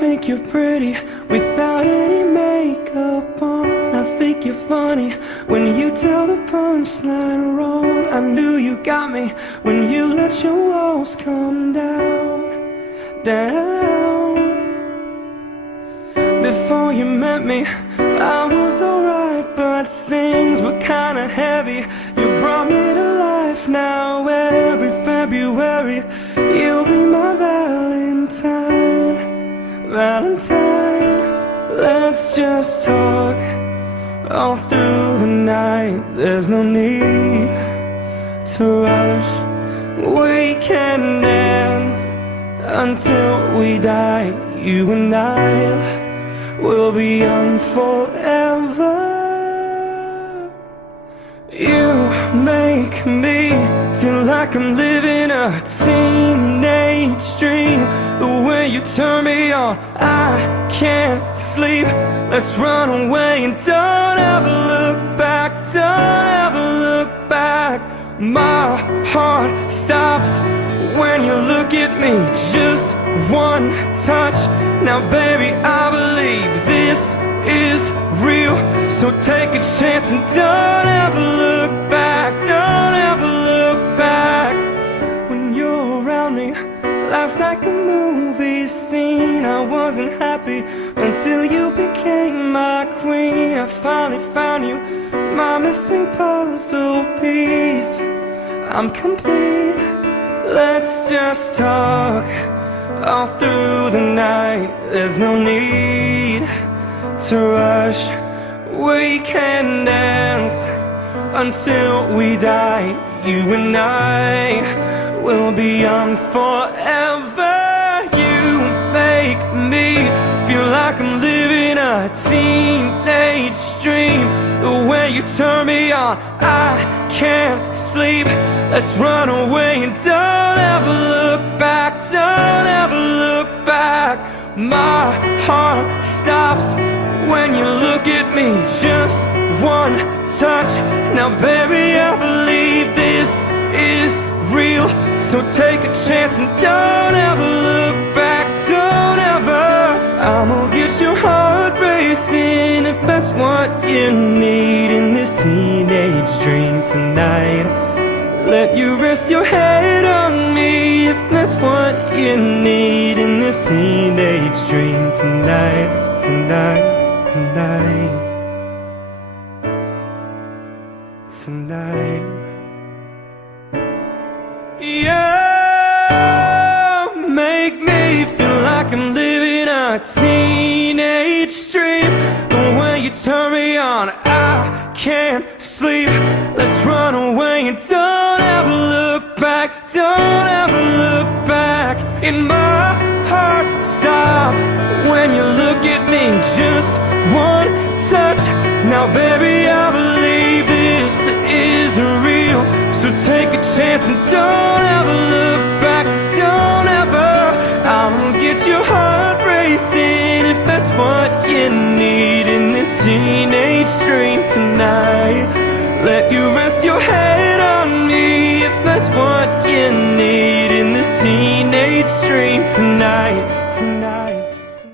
think you're pretty without any makeup on. I think you're funny when you tell the punchline wrong. I knew you got me when you let your walls come down, down. Before you met me, I was alright, but things were kinda heavy. You brought me to life. Now every February you'll be my Valentine, Valentine. Let's just talk all through the night. There's no need to rush. We can dance until we die. You and I will be young forever. You make me feel like I'm living a teenage dream. The way you turn me on, I can't sleep. Let's run away and don't ever look back. Don't ever look back. My heart stops when you look at me. Just one touch. Now baby, I believe this is real. So take a chance and don't ever look back. Don't ever look back. When you're around me, life's like a movie scene. I wasn't happy until you became my queen. I finally found you, my missing puzzle piece. I'm complete. Let's just talk all through the night. There's no need to rush. We can dance until we die. You and I will be young forever. You make me feel like I'm living a teenage dream. The way you turn me on, I can't sleep. Let's run away and don't ever look back. Don't ever look back. My heart stops when you look at me. Just one touch. Now baby, I believe this is real. So take a chance and don't ever look back. Don't ever. I'ma get your heart racing if that's what you need in this teenage dream tonight. Let you rest your head on me if that's what you need in this teenage dream tonight, tonight, tonight, tonight. You make me feel like I'm living a teenage dream. The way you turn me on, I can't sleep. Let's run away and don't ever look back. Don't ever look back. And my heart stops when you look at me. Just one touch. Now baby, I believe this is real. So take a chance and don't ever look back. Don't ever. I'ma get your heart racing if that's what you need in this teenage dream tonight. Let you rest your head on me if that's what you need in this teenage dream tonight.